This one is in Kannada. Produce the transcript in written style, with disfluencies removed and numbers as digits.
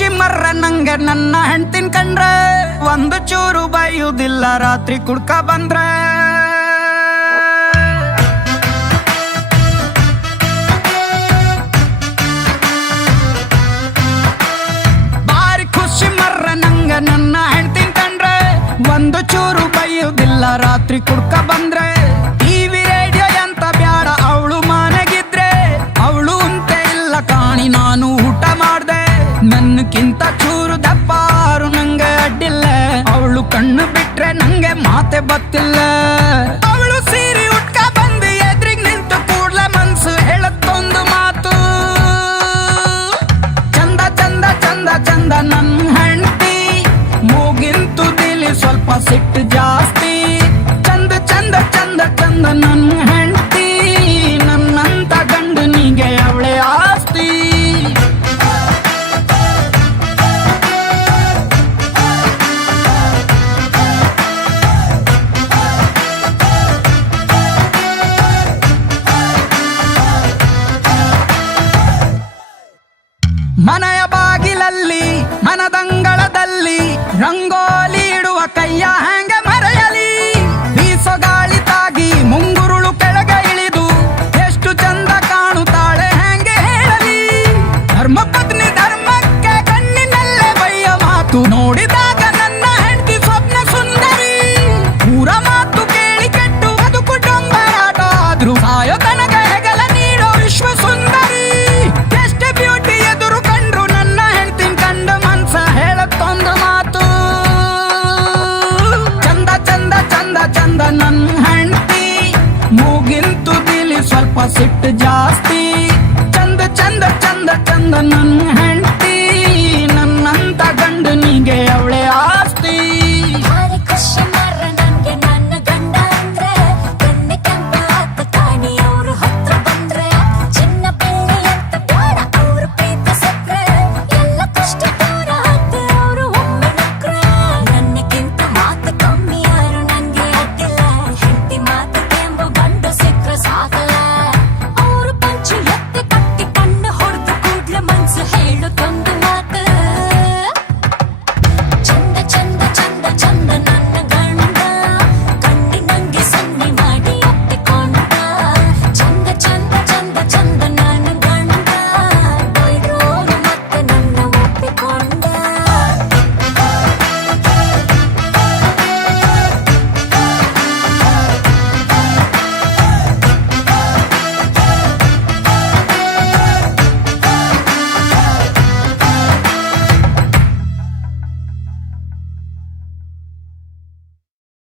ಖುಷಿ ಮರ್ರ ನಂಗೆ ನನ್ನ ಹೆಂಡ್ತಿನ್ ಕಂಡ್ರೆ ಒಂದು ಚೂರು ಬೈಯುವುದಿಲ್ಲ ರಾತ್ರಿ ಕುಡ್ಕ ಬಂದ್ರೆ ಬಾರಿ ಖುಷಿ ಮರ್ರ ನಂಗೆ ನನ್ನ ಹೆಂಡ್ತಿನ್ ಕಂಡ್ರೆ ಒಂದು ಚೂರು ಬೈಯುವುದಿಲ್ಲ ರಾತ್ರಿ ಕುಡ್ಕ ಬಂದ್ರೆ ಟಿವಿ ರೇಡಿಯೋ ಎಂತ ಬ್ಯಾಡ ಅವಳು ಮನೆಗಿದ್ರೆ ಅವಳು ಅಂತೆ ಇಲ್ಲ ಕಾಣಿ ನಾನು ಊಟ ಮಾಡ್ದೆ ನನ್ನಕ್ಕಿಂತ ಚೂರು ದಪ್ಪಾರು ನಂಗೆ ಅಡ್ಡಿಲ್ಲ ಅವಳು ಕಣ್ಣು ಬಿಟ್ರೆ ನಂಗೆ ಮಾತೆ ಬತ್ತಿಲ್ಲ ಅವಳು ಸೀರೆ ಉಟ್ಕ ಬಂದು ಎದ್ರಿಗ್ ನಿಂತು ಕೂಡ್ಲೆ ಮನ್ಸು ಹೇಳತ್ತೊಂದು ಮಾತು ಚಂದ ಚಂದ ಚಂದ ಚಂದ ನನ್ನ ಹೆಂಡ್ತಿ ಮೂಗಿಂತು ದಿಲಿ ಸ್ವಲ್ಪ ಸಿಟ್ಟು ಜಾಸ್ತಿ ಚಂದ ಚಂದ ಚಂದ ಚಂದ ನನ್ನ ಹೆಂಡ್ತಿ ನನ್ನಂತ ಗಂಡನಿಗೆ ಅವಳೆ ಆಸ್ತಿ ಮನೆಯ ಬಾಗಿಲಲ್ಲಿ ಮನದಂಗಳದಲ್ಲಿ ರಂಗೋಲಿ ಇಡುವ ಕೈಯ ಹ್ಯಾಂಗೆ ಮರೆಯಲಿ ಬೀಸೋ ಗಾಳಿ ತಾಗಿ ಮುಂಗುರುಳು ಕೆಳಗೆ ಇಳಿದು ಎಷ್ಟು ಚಂದ ಕಾಣುತ್ತಾಳೆ ಹ್ಯಾಂಗೆ ಹೇಳಲಿ ಧರ್ಮ ಪತ್ನಿ ಧರ್ಮಕ್ಕೆ ಕಣ್ಣಿನಲ್ಲೇ ಬಯ್ಯ ಮಾತು ನೋಡಿದಾಗ ನನ್ನ ಹೆಂಡತಿ ಸ್ವಪ್ನ ಸುಂದರಿ ಪೂರ ಮಾತು ಕೇಳಿ ಕೆಟ್ಟು ಅದು ಕುಟುಂಬರಾಟ ಆದ್ರೂ ಸಾಯೋ ತನಕ ಹೆಗಲ ನೀಡೋ ವಿಶ್ವ ಸುಂದರಿ ಎಷ್ಟು ಬ್ಯೂಟಿ ಎದುರು ಕಂಡ್ರು ನನ್ನ ಹೆಂಡ್ತಿನ್ ಕಂಡು ಮನ್ಸ ಹೇಳತ್ತೊಂದು ಮಾತು ಚಂದ ಚಂದ ಚಂದ ಚಂದ ನನ್ನ ಹೆಂಡ್ತಿ ಮೂಗಿಂತು ದಿಲಿ ಸ್ವಲ್ಪ ಸಿಟ್ಟು ಜಾಸ್ತಿ ಚಂದ ಚಂದ ಚಂದ ಚಂದ ನನ್ನ